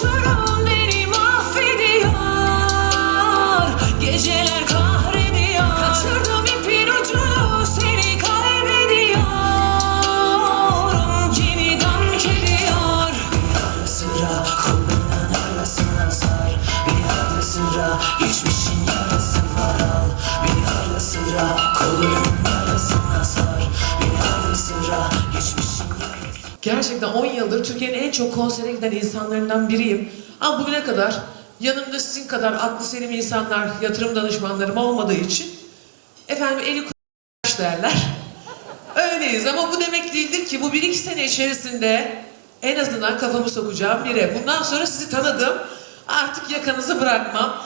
Başurum beni mahvediyor. Geceler kahrediyor. Kaçırdım ipin ucunu seni kaybediyorum Kimi dank ediyor Sıra kolundan arasından sar. Beni arla sıra geçmişin yarası var. Al. Beni arla sıra kolundan Gerçekten 10 yıldır Türkiye'nin en çok konsere giden insanlarından biriyim. Ama bugüne kadar yanımda sizin kadar aklı selim insanlar, yatırım danışmanlarım olmadığı için efendim eli kulaş derler. Öyleyiz ama bu demek değildir ki bu bir iki sene içerisinde en azından kafamı sokacağım biri. Bundan sonra sizi tanıdım. Artık yakanızı bırakmam.